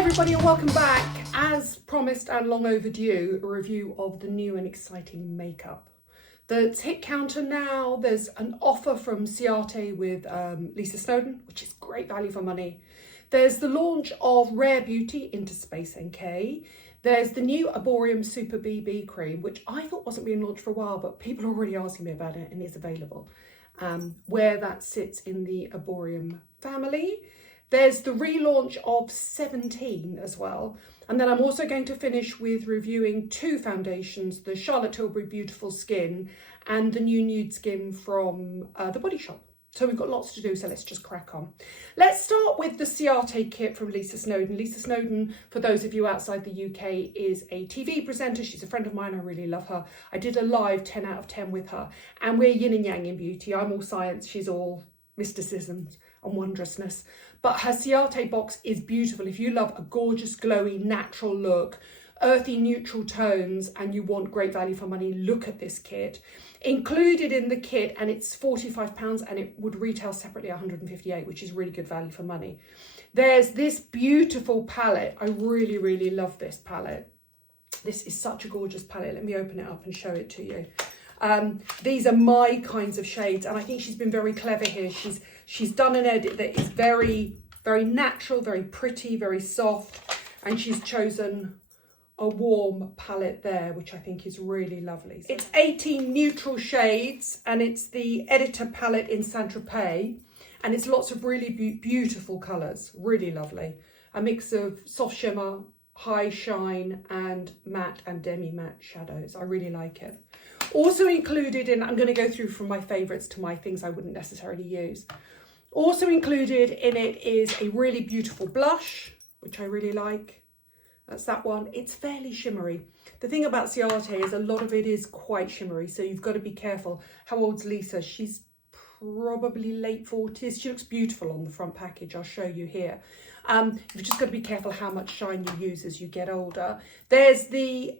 Everybody, and welcome back. As promised and long overdue, a review of the new and exciting makeup that's hit counter now. There's an offer from Ciate with Lisa Snowdon, which is great value for money. There's the launch of Rare Beauty into Space NK. There's the new Arborium Super BB cream, which I thought wasn't being launched for a while, but people are already asking me about it, and it's available. Where that sits in the Arborium family. There's the relaunch of 17 as well. And then I'm also going to finish with reviewing two foundations, the Charlotte Tilbury Beautiful Skin and the new Nude Skin from The Body Shop. So we've got lots to do, so let's just crack on. Let's start with the Ciate kit from Lisa Snowdon. Lisa Snowdon, for those of you outside the UK, is a TV presenter. She's a friend of mine. I really love her. I did a live 10 out of 10 with her. And we're yin and yang in beauty. I'm all science. She's all mysticism and wondrousness. But her Ciate box is beautiful. If you love a gorgeous, glowy, natural look, earthy, neutral tones, and you want great value for money, look at this kit. Included in the kit, and it's £45, and it would retail separately £158, which is really good value for money. There's this beautiful palette. I really, really love this palette. This is such a gorgeous palette. Let me open it up and show it to you. These are my kinds of shades, and I think she's been very clever here. She's done an edit that is very, very natural, very pretty, very soft, and she's chosen a warm palette there, which I think is really lovely. It's 18 neutral shades, and it's the Editor palette in Saint-Tropez, and it's lots of really beautiful colours, really lovely. A mix of soft shimmer, high shine, and matte and demi-matte shadows. I really like it. Also included in, I'm going to go through from my favourites to my things I wouldn't necessarily use. Also included in it is a really beautiful blush, which I really like. That's that one. It's fairly shimmery. The thing about Ciate is a lot of it is quite shimmery, so you've got to be careful. How old's Lisa? She's probably late 40s. She looks beautiful on the front package. I'll show you here. You've just got to be careful how much shine you use as you get older. There's the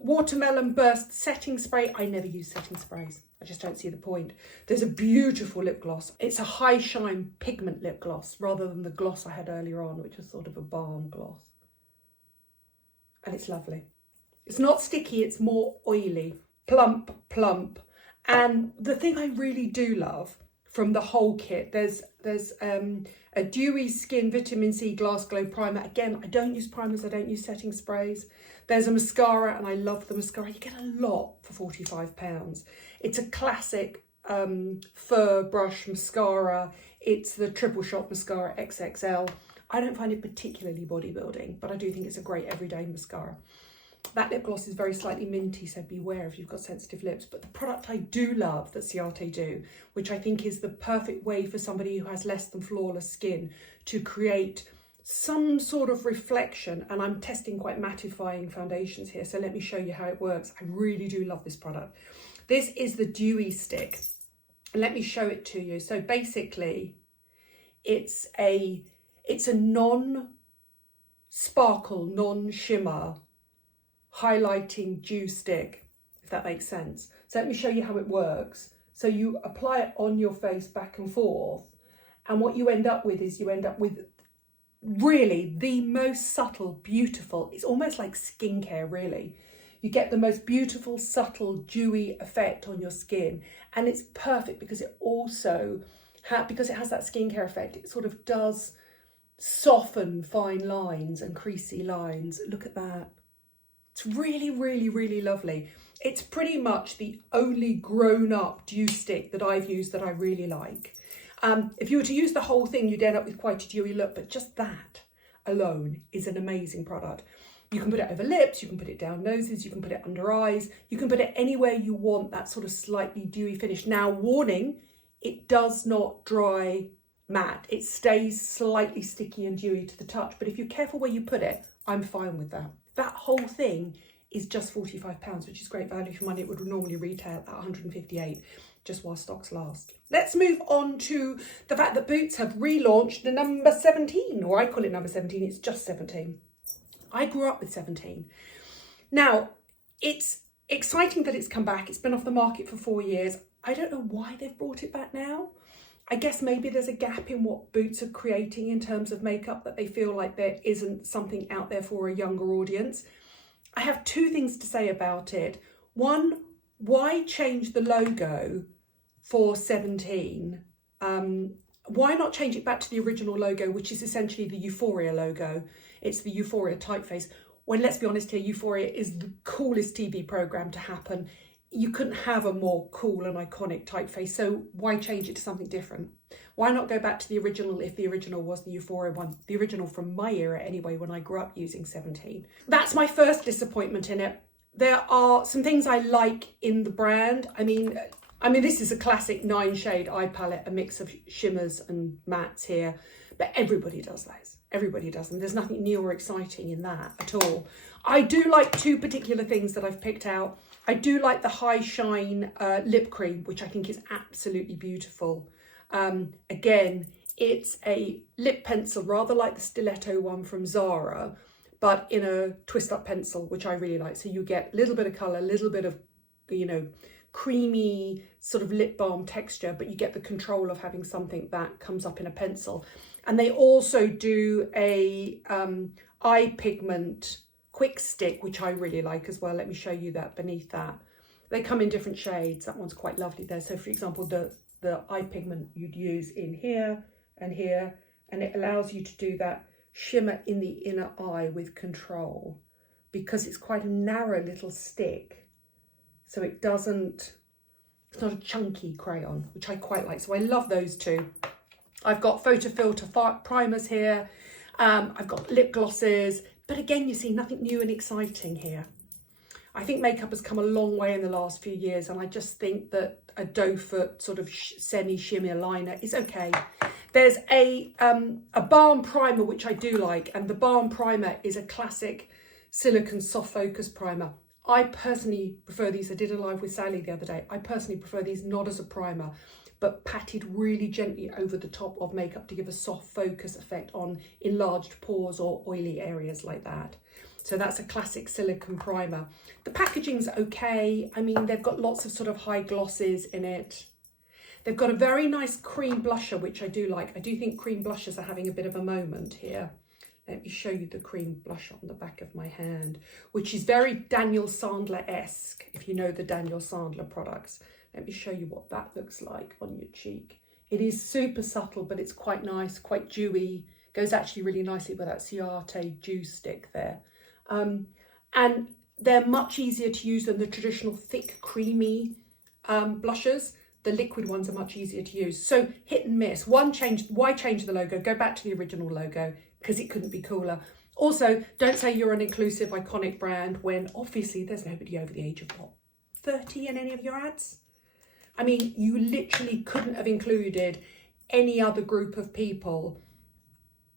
Watermelon Burst setting spray. I never use setting sprays. I just don't see the point. There's a beautiful lip gloss. It's a high shine pigment lip gloss rather than the gloss I had earlier on, which was sort of a balm gloss. And it's lovely. It's not sticky, it's more oily. Plump, plump. And the thing I really do love from the whole kit, there's a dewy skin vitamin C glass glow primer. Again, I don't use primers, I don't use setting sprays. There's a mascara, and I love the mascara. You get a lot for £45. It's a classic fur brush mascara. It's the Triple Shot Mascara XXL. I don't find it particularly bodybuilding, but I do think it's a great everyday mascara. That lip gloss is very slightly minty, so beware if you've got sensitive lips. But the product I do love that Ciate do, which I think is the perfect way for somebody who has less than flawless skin to create some sort of reflection, and I'm testing quite mattifying foundations here, so let me show you how it works. I really do love this product. This is the Dewy Stick, and let me show it to you. So basically, it's a non-sparkle, non-shimmer highlighting dew stick, if that makes sense. So let me show you how it works. So you apply it on your face back and forth, and what you end up with is really the most subtle, beautiful, it's almost like skincare really. You get the most beautiful, subtle, dewy effect on your skin, and it's perfect because it also, because it has that skincare effect, it sort of does soften fine lines and creasy lines. Look at that. It's really, really, really lovely. It's pretty much the only grown-up dew stick that I've used that I really like. If you were to use the whole thing, you'd end up with quite a dewy look, but just that alone is an amazing product. You can put it over lips, you can put it down noses, you can put it under eyes, you can put it anywhere you want that sort of slightly dewy finish. Now, warning, it does not dry matte. It stays slightly sticky and dewy to the touch, but if you're careful where you put it, I'm fine with that. That whole thing is just £45, which is great value for money. It would normally retail at £158, just while stocks last. Let's move on to the fact that Boots have relaunched the number 17, or I call it number 17, it's just 17. I grew up with 17. Now, it's exciting that it's come back. It's been off the market for 4 years. I don't know why they've brought it back now. I guess maybe there's a gap in what Boots are creating in terms of makeup, that they feel like there isn't something out there for a younger audience. I have two things to say about it. One, why change the logo for 17? Why not change it back to the original logo, which is essentially the Euphoria logo? It's the Euphoria typeface. When, let's be honest here, Euphoria is the coolest TV programme to happen. You couldn't have a more cool and iconic typeface, so why change it to something different? Why not go back to the original if the original was the Euphoria one? The original from my era anyway, when I grew up using 17. That's my first disappointment in it. There are some things I like in the brand. I mean, this is a classic 9-shade eye palette, a mix of shimmers and mattes here, but everybody does those. Everybody does them. There's nothing new or exciting in that at all. I do like two particular things that I've picked out. I do like the High Shine lip cream, which I think is absolutely beautiful. Again, it's a lip pencil, rather like the stiletto one from Zara, but in a twist up pencil, which I really like. So you get a little bit of colour, a little bit of, you know, creamy sort of lip balm texture, but you get the control of having something that comes up in a pencil. And they also do a eye pigment quick stick, which I really like as well. Let me show you that beneath that. They come in different shades. That one's quite lovely there. So for example, the eye pigment you'd use in here, and it allows you to do that shimmer in the inner eye with control, because it's quite a narrow little stick. So it's not a chunky crayon, which I quite like. So I love those two. I've got photo filter primers here. I've got lip glosses, but again, you see nothing new and exciting here. I think makeup has come a long way in the last few years, and I just think that a doe foot sort of semi-shimmer liner is okay. There's a balm primer, which I do like, and the balm primer is a classic silicone soft focus primer. I personally prefer these. I did a live with Sally the other day. I personally prefer these not as a primer, but patted really gently over the top of makeup to give a soft focus effect on enlarged pores or oily areas like that. So that's a classic silicone primer. The packaging's okay. I mean, they've got lots of sort of high glosses in it. They've got a very nice cream blusher, which I do like. I do think cream blushers are having a bit of a moment here. Let me show you the cream blusher on the back of my hand, which is very Daniel Sandler-esque, if you know the Daniel Sandler products. Let me show you what that looks like on your cheek. It is super subtle, but it's quite nice, quite dewy. Goes actually really nicely with that Ciate dew stick there. And they're much easier to use than the traditional thick, creamy blushers. The liquid ones are much easier to use. So hit and miss. Why change the logo? Go back to the original logo, because it couldn't be cooler. Also, don't say you're an inclusive, iconic brand when obviously there's nobody over the age of, what, 30 in any of your ads? I mean, you literally couldn't have included any other group of people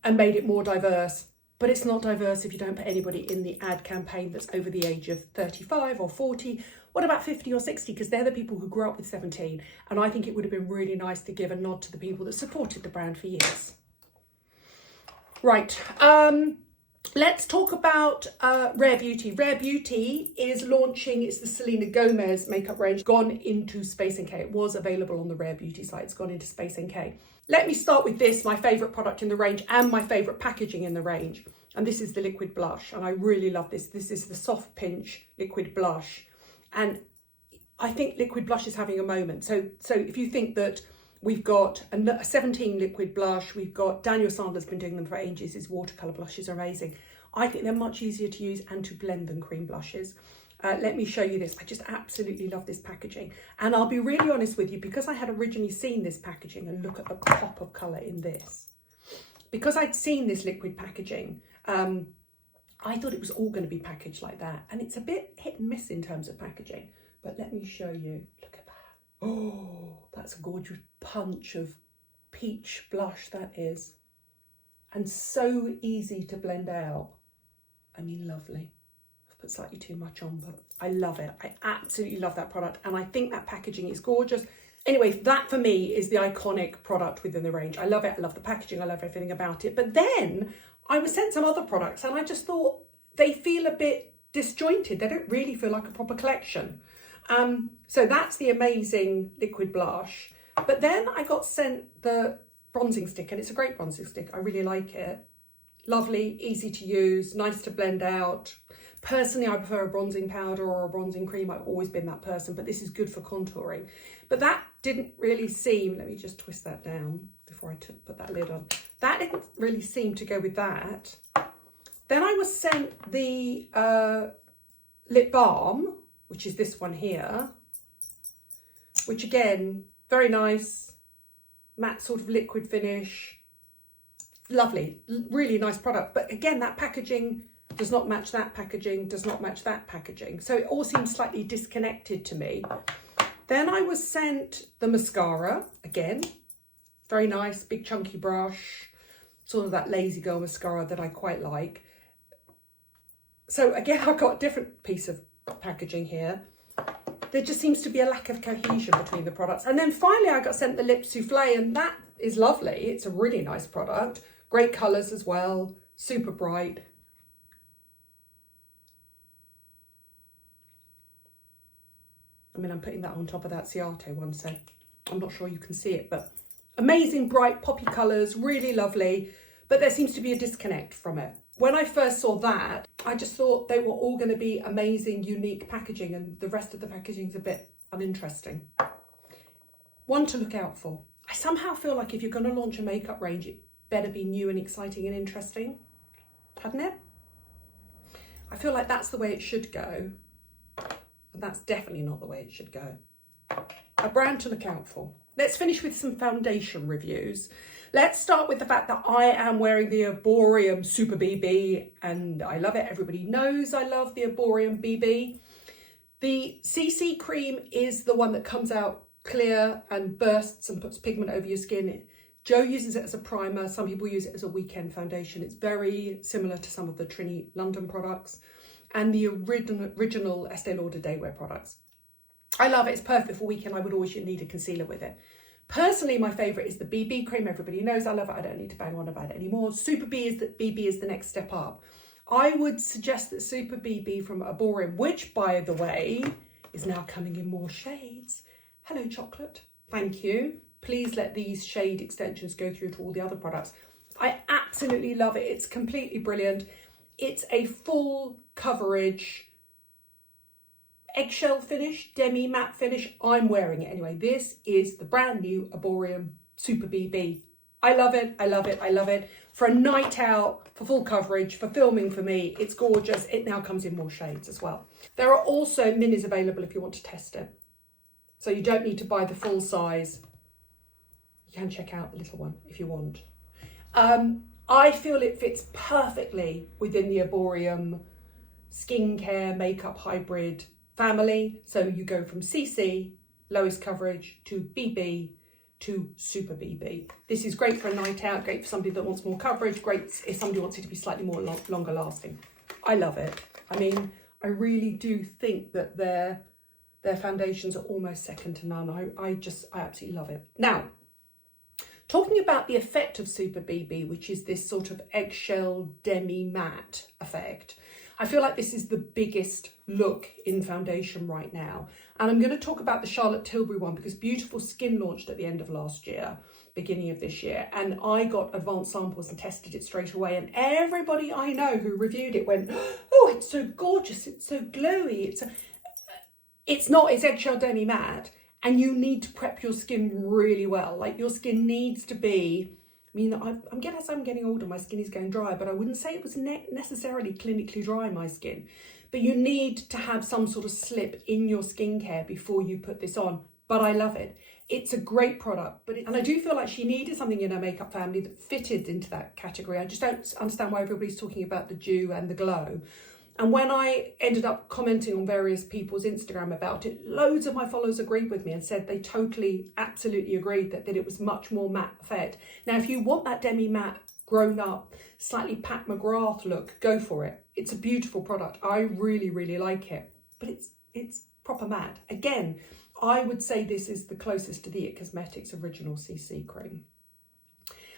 and made it more diverse. But it's not diverse if you don't put anybody in the ad campaign that's over the age of 35 or 40. What about 50 or 60? Because they're the people who grew up with 17. And I think it would have been really nice to give a nod to the people that supported the brand for years. Right, let's talk about Rare Beauty. Rare Beauty is launching, it's the Selena Gomez makeup range, gone into Space NK. It was available on the Rare Beauty site, it's gone into Space NK. Let me start with this, my favourite product in the range and my favourite packaging in the range. And this is the liquid blush, and I really love this. This is the Soft Pinch liquid blush. And I think liquid blush is having a moment. So if you think that we've got a 17 liquid blush, we've got Daniel Sandler's been doing them for ages, his watercolour blushes are amazing. I think they're much easier to use and to blend than cream blushes. Let me show you this. I just absolutely love this packaging. And I'll be really honest with you, because I had originally seen this packaging, and look at the pop of colour in this. Because I'd seen this liquid packaging, I thought it was all going to be packaged like that. And it's a bit hit and miss in terms of packaging. But let me show you. Look at that. Oh, that's a gorgeous punch of peach blush, that is. And so easy to blend out. I mean, lovely. I've put slightly too much on, but I love it. I absolutely love that product. And I think that packaging is gorgeous. Anyway, that for me is the iconic product within the range. I love it. I love the packaging. I love everything about it. But then I was sent some other products and I just thought they feel a bit disjointed. They don't really feel like a proper collection. So that's the amazing liquid blush. But then I got sent the bronzing stick, and it's a great bronzing stick. I really like it. Lovely, easy to use, nice to blend out. Personally, I prefer a bronzing powder or a bronzing cream. I've always been that person, but this is good for contouring. But that didn't really seem, let me just twist that down before I put that lid on. That didn't really seem to go with that. Then I was sent the lip balm, which is this one here, which again, very nice, matte sort of liquid finish. Lovely, really nice product. But again, that packaging does not match that packaging, does not match that packaging. So it all seems slightly disconnected to me. Then I was sent the mascara, again, very nice, big chunky brush, sort of that lazy girl mascara that I quite like. So again, I've got a different piece of packaging here. There just seems to be a lack of cohesion between the products. And then finally I got sent the lip souffle, and that is lovely. It's a really nice product. Great colours as well, super bright. I mean, I'm putting that on top of that Ciate one, so I'm not sure you can see it, but amazing, bright, poppy colours, really lovely, but there seems to be a disconnect from it. When I first saw that, I just thought they were all going to be amazing, unique packaging, and the rest of the packaging is a bit uninteresting. One to look out for. I somehow feel like if you're going to launch a makeup range, it better be new and exciting and interesting, hadn't it? I feel like that's the way it should go. And that's definitely not the way it should go. A brand to look out for. Let's finish with some foundation reviews. Let's start with the fact that I am wearing the Arborium Super BB and I love it. Everybody knows I love the Arborium BB. The CC cream is the one that comes out clear and bursts and puts pigment over your skin. Jo uses it as a primer. Some people use it as a weekend foundation. It's very similar to some of the Trini London products and the original Estee Lauder Daywear products. I love it. It's perfect for weekend. I would always need a concealer with it. Personally, my favourite is the BB cream. Everybody knows I love it. I don't need to bang on about it anymore. Super BB is the next step up. I would suggest that Super BB from Arborium, which, by the way, is now coming in more shades. Hello, chocolate. Thank you. Please let these shade extensions go through to all the other products. I absolutely love it. It's completely brilliant. It's a full coverage eggshell finish, demi matte finish. I'm wearing it anyway. This is the brand new Arborium Super BB. I love it. I love it. I love it. For a night out, for full coverage, for filming for me, it's gorgeous. It now comes in more shades as well. There are also minis available if you want to test it. So you don't need to buy the full size. You can check out the little one if you want. I feel it fits perfectly within the Arborium skincare makeup hybrid family. So you go from CC, lowest coverage, to BB, to Super BB. This is great for a night out, great for somebody that wants more coverage, great if somebody wants it to be slightly more longer lasting. I love it. I mean, I really do think that their foundations are almost second to none. I absolutely love it. Now, talking about the effect of Super BB, which is this sort of eggshell demi-matte effect, I feel like this is the biggest look in foundation right now. And I'm going to talk about the Charlotte Tilbury one because Beautiful Skin launched at the end of last year, beginning of this year. And I got advanced samples and tested it straight away. And everybody I know who reviewed it went, oh, it's so gorgeous. It's so glowy. It's eggshell demi-matte. And you need to prep your skin really well. Like your skin needs to be, I mean, as I'm getting older, my skin is going dry, but I wouldn't say it was necessarily clinically dry, my skin. But you need to have some sort of slip in your skincare before you put this on. But I love it. It's a great product. And I do feel like she needed something in her makeup family that fitted into that category. I just don't understand why everybody's talking about the dew and the glow. And when I ended up commenting on various people's Instagram about it, loads of my followers agreed with me and said they totally, absolutely agreed that it was much more matte effect. Now, if you want that demi-matte, grown up, slightly Pat McGrath look, go for it. It's a beautiful product. I really, really like it. But it's proper matte. Again, I would say this is the closest to the IT Cosmetics original CC cream.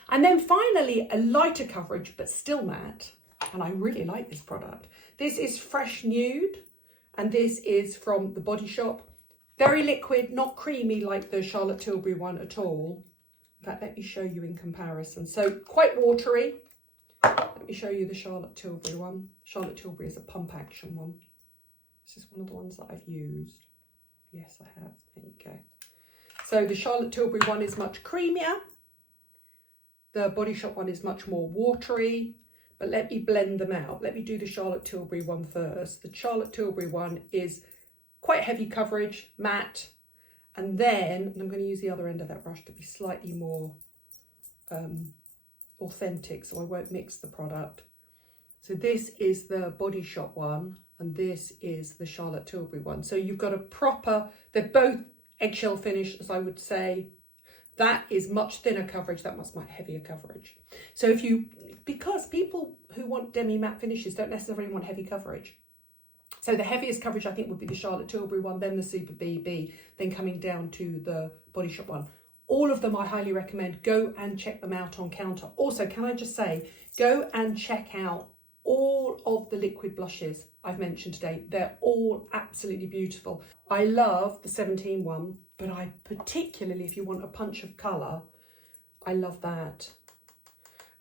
And then finally, a lighter coverage, but still matte. And I really like this product. This is Fresh Nude, and this is from The Body Shop. Very liquid, not creamy like the Charlotte Tilbury one at all. In fact, let me show you in comparison. So quite watery. Let me show you the Charlotte Tilbury one. Charlotte Tilbury is a pump action one. This is one of the ones that I've used. Yes, I have. There you go. So the Charlotte Tilbury one is much creamier. The Body Shop one is much more watery. But let me blend them out. Let me do the Charlotte Tilbury one first. The Charlotte Tilbury one is quite heavy coverage, matte, and then I'm going to use the other end of that brush to be slightly more authentic, so I won't mix the product. So this is the Body Shop one, and this is the Charlotte Tilbury one. So you've got a proper, they're both eggshell finish, as I would say. That is much thinner coverage, that much heavier coverage. So because people who want demi-matte finishes don't necessarily want heavy coverage. So the heaviest coverage I think would be the Charlotte Tilbury one, then the Super BB, then coming down to the Body Shop one. All of them I highly recommend. Go and check them out on counter. Also, can I just say, go and check out all of the liquid blushes I've mentioned today. They're all absolutely beautiful. I love the 17 one, but I particularly, if you want a punch of colour, I love that.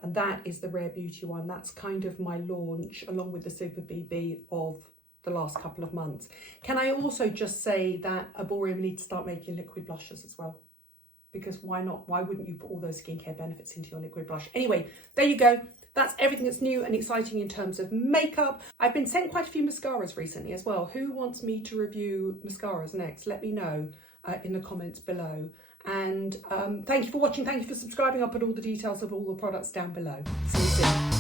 And that is the Rare Beauty one. That's kind of my launch, along with the Super BB, of the last couple of months. Can I also just say that Arborium needs to start making liquid blushes as well? Because why not? Why wouldn't you put all those skincare benefits into your liquid blush? Anyway, there you go. That's everything that's new and exciting in terms of makeup. I've been sent quite a few mascaras recently as well. Who wants me to review mascaras next? Let me know in the comments below. And thank you for watching. Thank you for subscribing. I'll put all the details of all the products down below. See you soon.